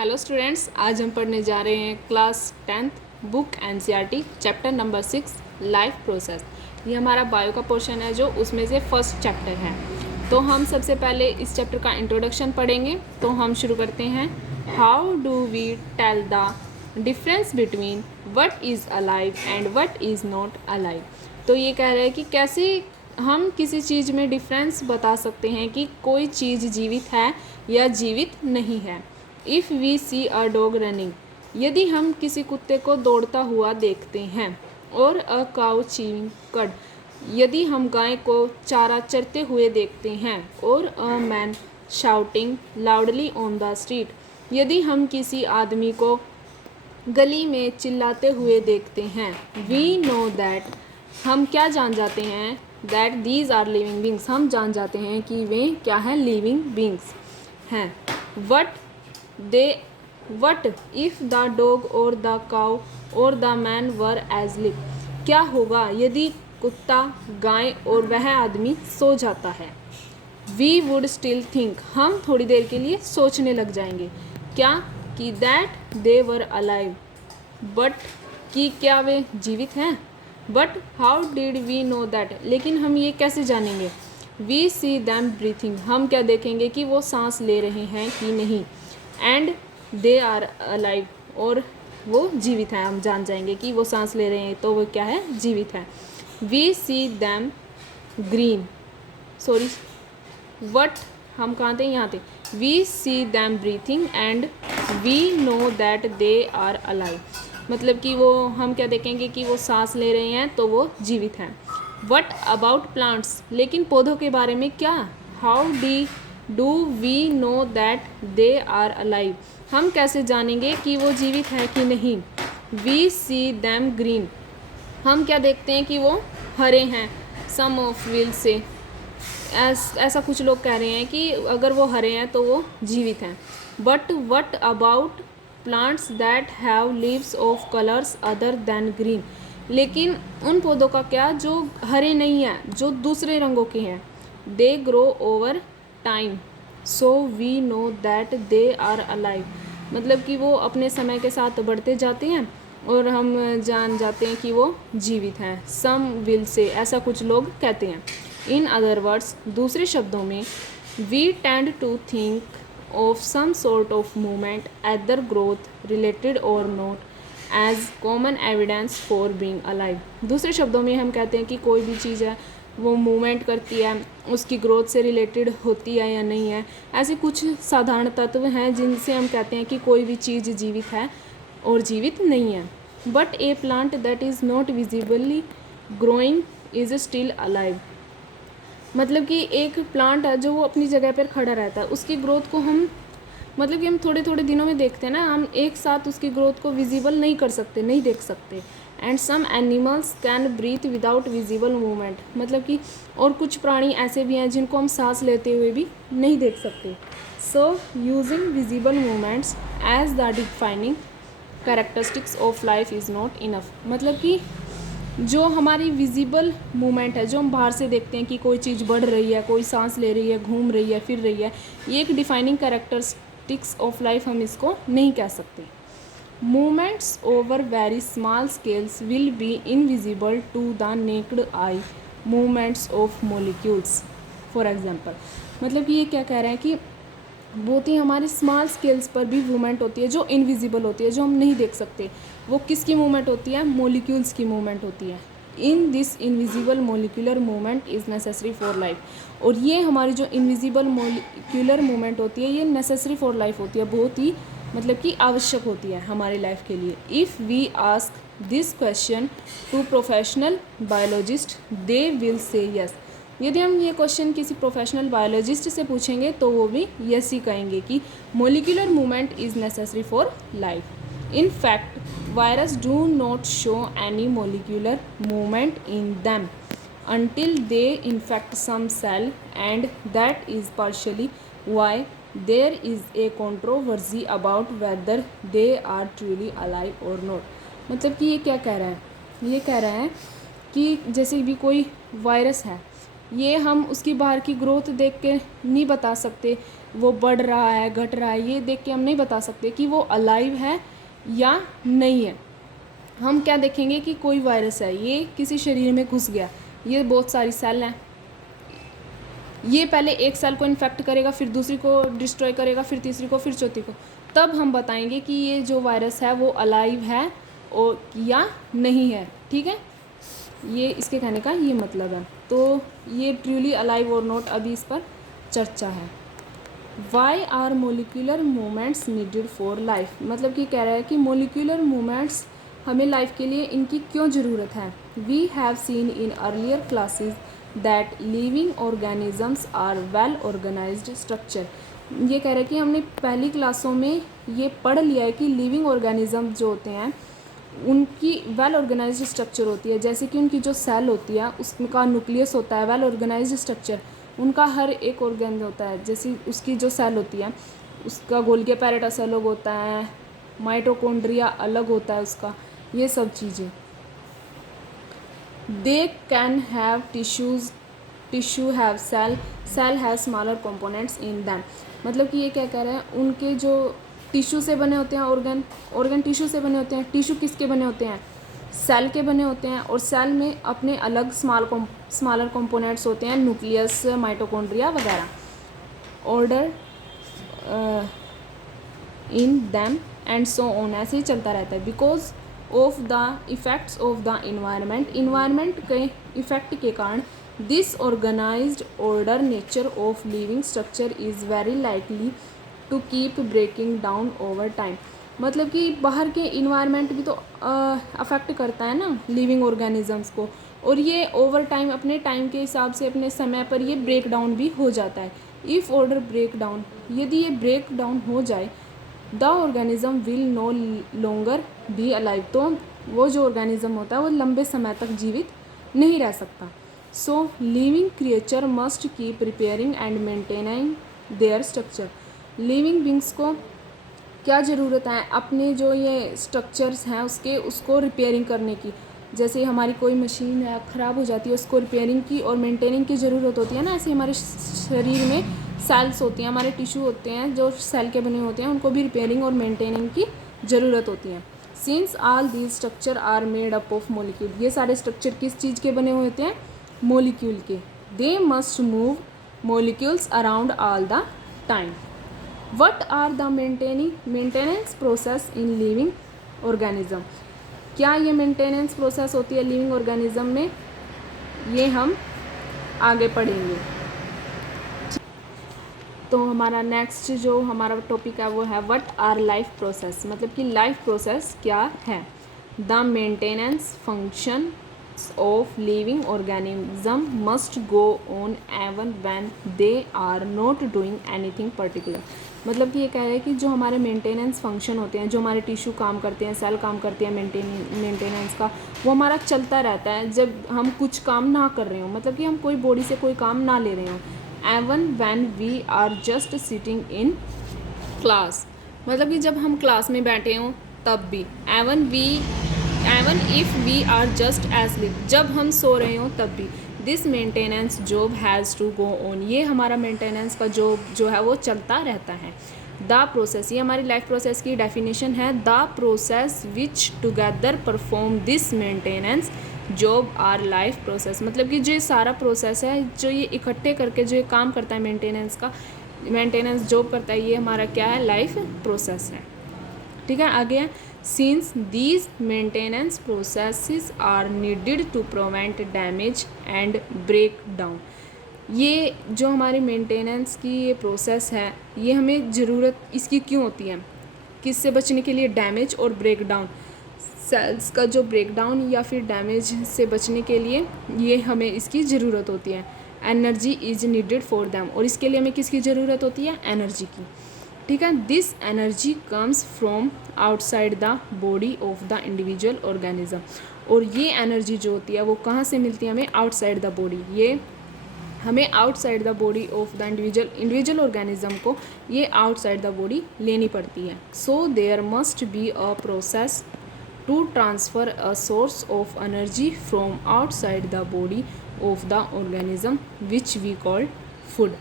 Hello students, आज हम पढ़ने जा रहे हैं class 10th book NCERT chapter number 6 life process. ये हमारा बायो का पोर्शन है जो उसमें से फर्स्ट चैप्टर है। तो हम सबसे पहले इस चैप्टर का इंट्रोडक्शन पढ़ेंगे। तो हम शुरू करते हैं। How do we tell the difference between what is alive and what is not alive. तो ये कह रहे हैं कि कैसे हम किसी चीज़ में डिफरेंस बता सकते हैं कि कोई चीज़ जीवित है या जीवित नहीं है। If we see a dog running, यदि हम किसी कुत्ते को दौड़ता हुआ देखते हैं। और अ काउ चीविंग कड, यदि हम गाय को चारा चरते हुए देखते हैं। और a man shouting loudly on the street, यदि हम किसी आदमी को गली में चिल्लाते हुए देखते हैं। वी नो दैट, हम क्या जान जाते हैं। That these are living beings, हम जान जाते हैं कि वे क्या हैं, लिविंग बींग्स हैं। वट इफ़ द डॉग और द काउ और द मैन वर एजलिप, क्या होगा यदि कुत्ता, गाय और वह आदमी सो जाता है। वी वुड स्टिल थिंक, हम थोड़ी देर के लिए सोचने लग जाएंगे। क्या कि that they were alive, but कि क्या वे जीवित हैं। But how did we know that, लेकिन हम ये कैसे जानेंगे। वी सी दैम ब्रीथिंग, हम क्या देखेंगे कि वो सांस ले रहे हैं कि नहीं। एंड दे आर अलाइव, और वो जीवित हैं, हम जान जाएंगे कि वो सांस ले रहे हैं तो वो क्या है, जीवित है। We see them green, sorry what, हम कहाँ थे, यहाँ थे। We see them breathing and we know that they are alive, मतलब कि वो हम क्या देखेंगे कि वो सांस ले रहे हैं तो वो जीवित हैं। वट अबाउट प्लांट्स, लेकिन पौधों के बारे में क्या। How do we know that they are alive, हम कैसे जानेंगे कि वो जीवित है कि नहीं। वी सी दैम ग्रीन, हम क्या देखते हैं कि वो हरे हैं। सम ऑफ विल से, ऐसा कुछ लोग कह रहे हैं कि अगर वो हरे हैं तो वो जीवित हैं। But what about plants that have leaves of colours other than green, लेकिन उन पौधों का क्या जो हरे नहीं हैं, जो दूसरे रंगों के हैं। They grow over time so we know that they are alive, मतलब कि वो अपने समय के साथ बढ़ते जाते हैं और हम जान जाते हैं कि वो जीवित हैं। सम विल से, ऐसा कुछ लोग कहते हैं। इन अदर वर्ड्स, दूसरे शब्दों में, we tend to think of some sort of movement either growth related और not as common evidence for being alive. दूसरे शब्दों में हम कहते हैं कि कोई भी चीज़ है वो मूवमेंट करती है, उसकी ग्रोथ से रिलेटेड होती है या नहीं है। ऐसे कुछ साधारण तत्व हैं जिनसे हम कहते हैं कि कोई भी चीज़ जीवित है और जीवित नहीं है। But A plant that is not visibly growing is still alive, मतलब कि एक प्लांट है जो वो अपनी जगह पर खड़ा रहता है, उसकी ग्रोथ को हम मतलब कि हम थोड़े थोड़े दिनों में देखते हैं ना, हम एक साथ उसकी ग्रोथ को विजिबल नहीं कर सकते, नहीं देख सकते। And some animals can breathe without visible movement, मतलब कि और कुछ प्राणी ऐसे भी हैं जिनको हम सांस लेते हुए भी नहीं देख सकते। So using visible movements as the defining characteristics of life is not enough, मतलब कि जो हमारी विजिबल मूवमेंट है, जो हम बाहर से देखते हैं कि कोई चीज़ बढ़ रही है, कोई सांस ले रही है, घूम रही है, फिर रही है, ये एक डिफाइनिंग कैरेक्टरिस्टिक्स ऑफ लाइफ हम इसको नहीं कह सकते। Movements over very small scales will be invisible to the naked eye movements of molecules for example, मतलब कि ये क्या कह रहे हैं कि बहुत ही हमारे स्मॉल स्केल्स पर भी मूवमेंट होती है जो इनविजिबल होती है, जो हम नहीं देख सकते। वो किसकी मूवमेंट होती है, मोलिक्यूल्स की मूवमेंट होती है। In this invisible molecular movement is necessary for life, और ये हमारी जो इनविजिबल मोलिकुलर मूवमेंट होती है ये नेसेसरी फॉर लाइफ होती है, बहुत ही मतलब कि आवश्यक होती है हमारी लाइफ के लिए। If we ask this question to professional biologist they will say yes, यदि हम ये क्वेश्चन किसी प्रोफेशनल बायोलॉजिस्ट से पूछेंगे तो वो भी यस ही कहेंगे कि molecular movement is necessary for life. In fact virus do not show any molecular movement in them until they infect some cell, and that is partially why there is a controversy about whether they are truly alive or not, मतलब कि ये क्या कह रहा है, ये कह रहा है कि जैसे भी कोई वायरस है, ये हम उसकी बाहर की ग्रोथ देख के नहीं बता सकते वो बढ़ रहा है, घट रहा है, ये देख के हम नहीं बता सकते कि वो अलाइव है या नहीं है। हम क्या देखेंगे कि कोई वायरस है, ये किसी शरीर में घुस गया, ये बहुत सारी सेल हैं, ये पहले एक सेल को इन्फेक्ट करेगा, फिर दूसरी को डिस्ट्रॉय करेगा, फिर तीसरी को, फिर चौथी को, तब हम बताएंगे कि ये जो वायरस है वो अलाइव है और या नहीं है। ठीक है, ये इसके कहने का ये मतलब है। तो ये ट्रूली अलाइव और नॉट, अभी इस पर चर्चा है। Why are molecular movements needed for life, मतलब कि कह रहा है कि मोलिकुलर मूवमेंट्स हमें लाइफ के लिए इनकी क्यों ज़रूरत है। We have seen in earlier classes that living organisms are well organised structure. ये कह रहा है कि हमने पहली क्लासों में ये पढ़ लिया है कि लिविंग ऑर्गेनिज्म जो होते हैं उनकी वेल ऑर्गेनाइज्ड स्ट्रक्चर होती है, जैसे कि उनकी जो सेल होती है उसका न्यूक्लियस होता है वेल ऑर्गेनाइज्ड स्ट्रक्चर, उनका हर एक ऑर्गेन होता है, जैसे उसकी जो सेल होती है उसका गोल्गी पैरेटस अलग होता है, माइटोकॉन्ड्रिया अलग होता है उसका, ये सब चीज़ें। They can have tissues, tissue have cell, cell have smaller components in them. मतलब कि ये क्या कह रहे हैं, उनके जो टिश्यू से बने होते हैं ऑर्गन, ऑर्गन टिश्यू से बने होते हैं, टिश्यू किसके बने होते हैं, सेल के बने होते हैं, और सेल में अपने अलग स्मॉलर कंपोनेंट्स होते हैं, न्यूक्लियस, माइटोकॉन्ड्रिया वगैरह, order in them and so on, ऐसे ही चलता रहता है। Because of the effects of the environment, environment के इफ़ेक्ट के कारण this organised order nature of living structure is very likely to keep breaking down over time. मतलब कि बाहर के इन्वायरमेंट भी तो अफेक्ट करता है ना लिविंग ऑर्गेनिजम्स को, और ये ओवर टाइम अपने टाइम के हिसाब से अपने समय पर ये ब्रेक डाउन भी हो जाता है। इफ़ ऑर्डर ब्रेक डाउन, यदि ये ब्रेक डाउन हो जाए, the organism will no longer be alive, तो वो जो ऑर्गेनिज्म होता है वो लंबे समय तक जीवित नहीं रह सकता। So living creature must keep repairing and maintaining their structure. Living beings को क्या ज़रूरत है, अपने जो ये स्ट्रक्चर्स हैं उसको रिपेयरिंग करने की। जैसे हमारी कोई मशीन है ख़राब हो जाती है, उसको रिपेयरिंग की और मेंटेनिंग की ज़रूरत होती है ना, ऐसे हमारे शरीर में सेल्स होती हैं, हमारे टिश्यू होते हैं जो सेल के बने होते हैं, उनको भी रिपेयरिंग और मेंटेनिंग की ज़रूरत होती है। Since all these structure are made up of molecule, ये सारे स्ट्रक्चर किस चीज़ के बने हुए होते हैं, मोलिक्यूल के। They must move molecules around all the time. What are the maintenance process in living organism, क्या ये मेंटेनेंस प्रोसेस होती है लिविंग ऑर्गेनिज्म में, ये हम आगे पढ़ेंगे। तो हमारा नेक्स्ट जो हमारा टॉपिक है वो है व्हाट आर लाइफ प्रोसेस, मतलब कि लाइफ प्रोसेस क्या है। The maintenance function of living organism must go on even when they are not doing anything particular. मतलब कि ये कह रहे हैं कि जो हमारे मेंटेनेंस फंक्शन होते हैं, जो हमारे टिश्यू काम करते हैं, सेल काम करते हैं मेंटेनेंस का, वो हमारा चलता रहता है जब हम कुछ काम ना कर रहे हो, मतलब कि हम कोई बॉडी से कोई काम ना ले रहे हो। Even when we are just sitting in class, मतलब कि जब हम क्लास में बैठे हों तब भी। Even if we are just asleep, जब हम सो रहे हों तब भी। This maintenance job has to go on, ये हमारा मेंटेनेंस का जॉब जो है वो चलता रहता है। द प्रोसेस, ये हमारी लाइफ प्रोसेस की डेफिनेशन है। The process which together perform this maintenance job our life process, मतलब कि जो ये सारा प्रोसेस है, जो ये इकट्ठे करके जो ये काम करता है मेंटेनेंस का, मेंटेनेंस जॉब करता है, ये हमारा क्या है, लाइफ प्रोसेस है। ठीक है, आगे है since these maintenance processes are needed to prevent damage and break down. ये जो हमारी मेंटेनेंस की ये प्रोसेस है, ये हमें ज़रूरत इसकी क्यों होती है, किससे बचने के लिए, डैमेज और ब्रेक डाउन, सेल्स का जो ब्रेक डाउन या फिर डैमेज से बचने के लिए ये हमें इसकी ज़रूरत होती है। Energy is needed for them, और इसके लिए हमें किसकी ज़रूरत होती है, एनर्जी की। ठीक है, this energy comes from outside the body of the individual organism, और ये एनर्जी जो होती है वो कहाँ से मिलती है हमें, आउटसाइड द बॉडी, ये हमें outside the body of the individual organism को ये आउटसाइड द बॉडी लेनी पड़ती है। So there must be a process to transfer a source of energy from outside the body of the organism which we call food.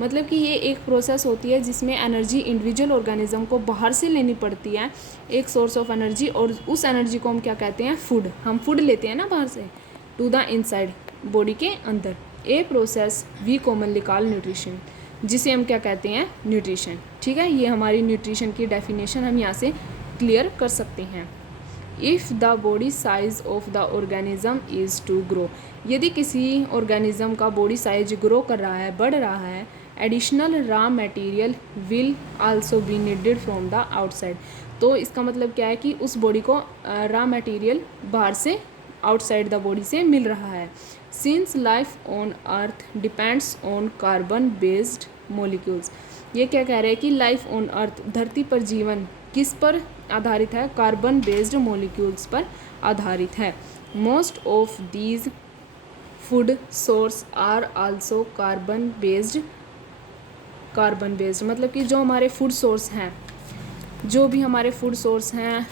मतलब कि ये एक process होती है जिसमें एनर्जी इंडिविजुअल ऑर्गेनिज्म को बाहर से लेनी पड़ती है, एक सोर्स ऑफ एनर्जी, और उस एनर्जी को हम क्या कहते हैं, फूड। हम फूड लेते हैं ना बाहर से, टू द इनसाइड, बॉडी के अंदर। A process we commonly call nutrition, जिसे हम क्या कहते हैं, न्यूट्रिशन। ठीक है, ये हमारी न्यूट्रिशन की डेफिनेशन हम यहाँ से क्लियर कर सकते हैं। If the body size of the organism is to grow, यदि किसी ऑर्गेनिज्म का बॉडी साइज ग्रो कर रहा है, बढ़ रहा है, additional raw material will also be needed from the outside. तो इसका मतलब क्या है कि उस बॉडी को रॉ मटेरियल बाहर से, आउटसाइड द बॉडी से मिल रहा है। Since life on earth depends on carbon based molecules, ये क्या कह रहे हैं कि लाइफ ऑन अर्थ, धरती पर जीवन किस पर आधारित है, कार्बन बेस्ड मोलिक्यूल्स पर आधारित है। Most of these food source are also carbon based, मतलब कि जो हमारे फूड सोर्स हैं, जो भी हमारे फूड सोर्स हैं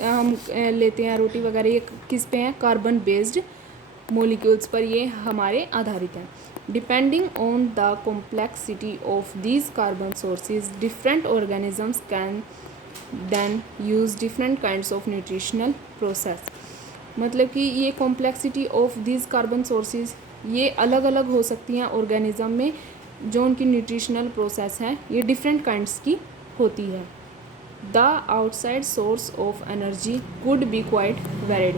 हम लेते हैं रोटी वगैरह, ये किस पे हैं, कार्बन बेस्ड मोलिक्यूल्स पर ये हमारे आधारित हैं। Depending on the complexity of these carbon sources different organisms can then use different kinds of nutritional process, मतलब कि ये complexity of these carbon sources ये अलग अलग हो सकती हैं ऑर्गेनिज्म में, जो उनकी न्यूट्रिशनल प्रोसेस है ये डिफरेंट काइंड्स की होती है। The outside source of energy could be quite varied,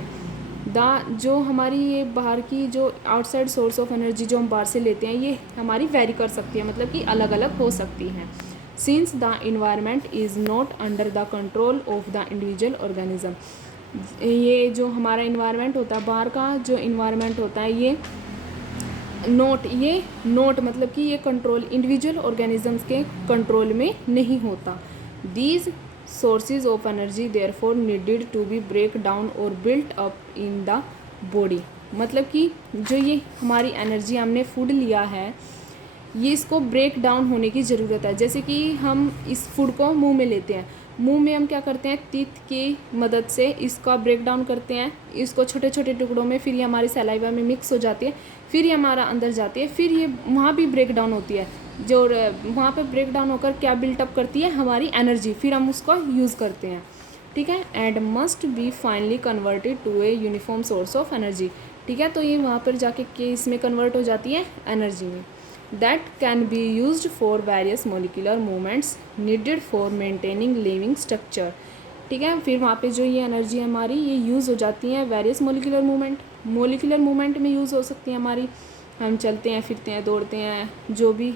जो हमारी ये बाहर की जो आउटसाइड सोर्स ऑफ एनर्जी जो हम बाहर से लेते हैं ये हमारी वेरी कर सकती है, मतलब कि अलग अलग हो सकती हैं। Since the environment is not under the control of the individual organism, ये जो हमारा इन्वायरमेंट होता है, बाहर का जो इन्वायरमेंट होता है, ये नोट मतलब कि ये कंट्रोल इंडिविजुअल ऑर्गेनिजम्स के कंट्रोल में नहीं होता। These sources of energy therefore needed to be break down और built up in the body, मतलब कि जो ये हमारी एनर्जी हमने फूड लिया है ये इसको ब्रेक डाउन होने की ज़रूरत है। जैसे कि हम इस फूड को मुंह में लेते हैं, मुंह में हम क्या करते हैं, टीथ की मदद से इसका ब्रेक डाउन करते हैं, इसको छोटे छोटे टुकड़ों में, फिर ये हमारी सलाइवा में मिक्स हो जाती है, फिर ये हमारा अंदर जाती है, फिर ये वहाँ भी ब्रेक डाउन होती है, जो वहाँ पर ब्रेक डाउन होकर क्या बिल्टअप करती है, हमारी एनर्जी, फिर हम उसको यूज़ करते हैं। ठीक है, and must be finally converted to a uniform source of energy. ठीक है, तो ये वहाँ पर जाके के इसमें कन्वर्ट हो जाती है एनर्जी में। that can be used for various molecular movements needed for maintaining living structure। ठीक है, फिर वहाँ पे जो ये एनर्जी हमारी ये यूज़ हो जाती है वेरियस मोलिकुलर मूवमेंट में यूज़ हो सकती है हमारी, हम चलते हैं, फिरते हैं, दौड़ते हैं, जो भी,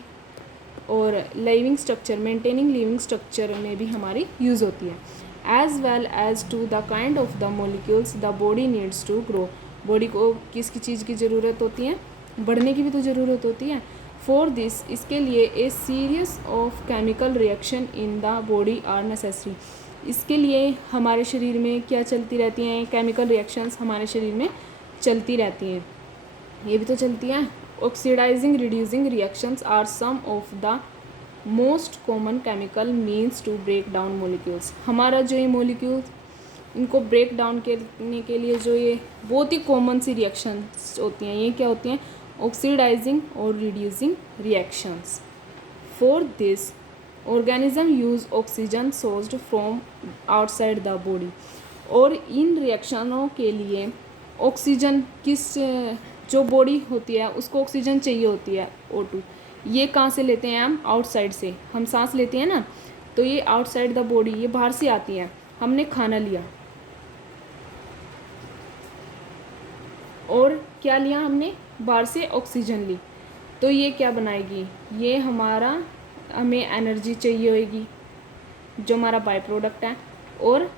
और living structure, maintaining living structure में भी हमारी यूज़ होती है। As well as to the kind of the molecules the body needs to grow, body को किस चीज़ की ज़रूरत होती है, बढ़ने की भी तो ज़रूरत होती है। फॉर दिस, इसके लिए a series of chemical reaction in the body are necessary, इसके लिए हमारे शरीर में क्या चलती रहती हैं, केमिकल रिएक्शंस हमारे शरीर में चलती रहती हैं, ये भी तो चलती हैं। Oxidising reducing reactions are some of the most common chemical means to break down molecules, हमारा जो ये मोलिक्यूल्स इनको ब्रेक डाउन करने के लिए जो ये बहुत ही कॉमन सी रिएक्शंस होती हैं, ये क्या होती हैं, ऑक्सीडाइजिंग और reducing reactions. For this organism use oxygen sourced from outside the body, और इन रिएक्शनों के लिए ऑक्सीजन जो बॉडी होती है उसको ऑक्सीजन चाहिए होती है, O2, ये कहाँ से लेते हैं हम, आउटसाइड से, हम सांस लेते हैं ना, तो ये आउटसाइड द बॉडी ये बाहर से आती है, हमने खाना लिया और क्या लिया हमने, बाहर से ऑक्सीजन ली, तो ये क्या बनाएगी, ये हमें एनर्जी चाहिए होगी, जो हमारा बाय प्रोडक्ट है, और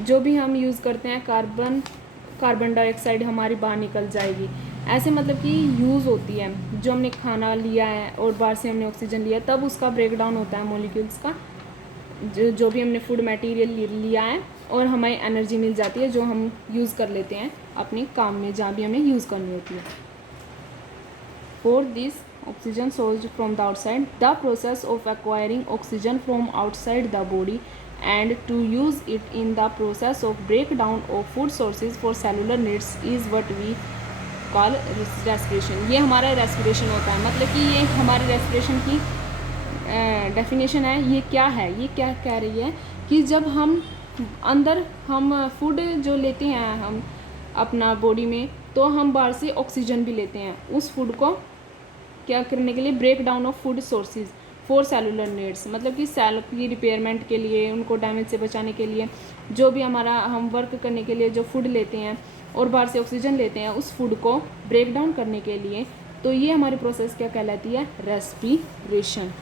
जो भी हम यूज़ करते हैं कार्बन डाइऑक्साइड हमारी बाहर निकल जाएगी। ऐसे मतलब कि यूज़ होती है, जो हमने खाना लिया है और बाहर से हमने ऑक्सीजन लिया तब उसका ब्रेक डाउन होता है मॉलिक्यूल्स का, जो भी हमने फूड मटेरियल लिया है, और हमें एनर्जी मिल जाती है जो हम यूज़ कर लेते हैं अपने काम में जहाँ भी हमें यूज़ करनी होती है। For this oxygen sourced from the outside, the process of acquiring oxygen from outside the body and to use it in the process of breakdown of food sources for cellular needs is what we call respiration. ये हमारा respiration होता है, मतलब कि ये हमारे respiration की definition है। ये क्या है, ये क्या कह रही है कि जब हम अंदर हम फूड जो लेते हैं हम अपना बॉडी में, तो हम बाहर से ऑक्सीजन भी लेते हैं। उस फूड को क्या करने के लिए, break down of food sources for cellular needs, मतलब कि सेल की रिपेयरमेंट के लिए, उनको डैमेज से बचाने के लिए, जो भी हमारा हम वर्क करने के लिए जो फूड लेते हैं और बाहर से ऑक्सीजन लेते हैं, उस फूड को ब्रेक डाउन करने के लिए, तो ये हमारी प्रोसेस क्या कहलाती है, रेस्पिरेशन।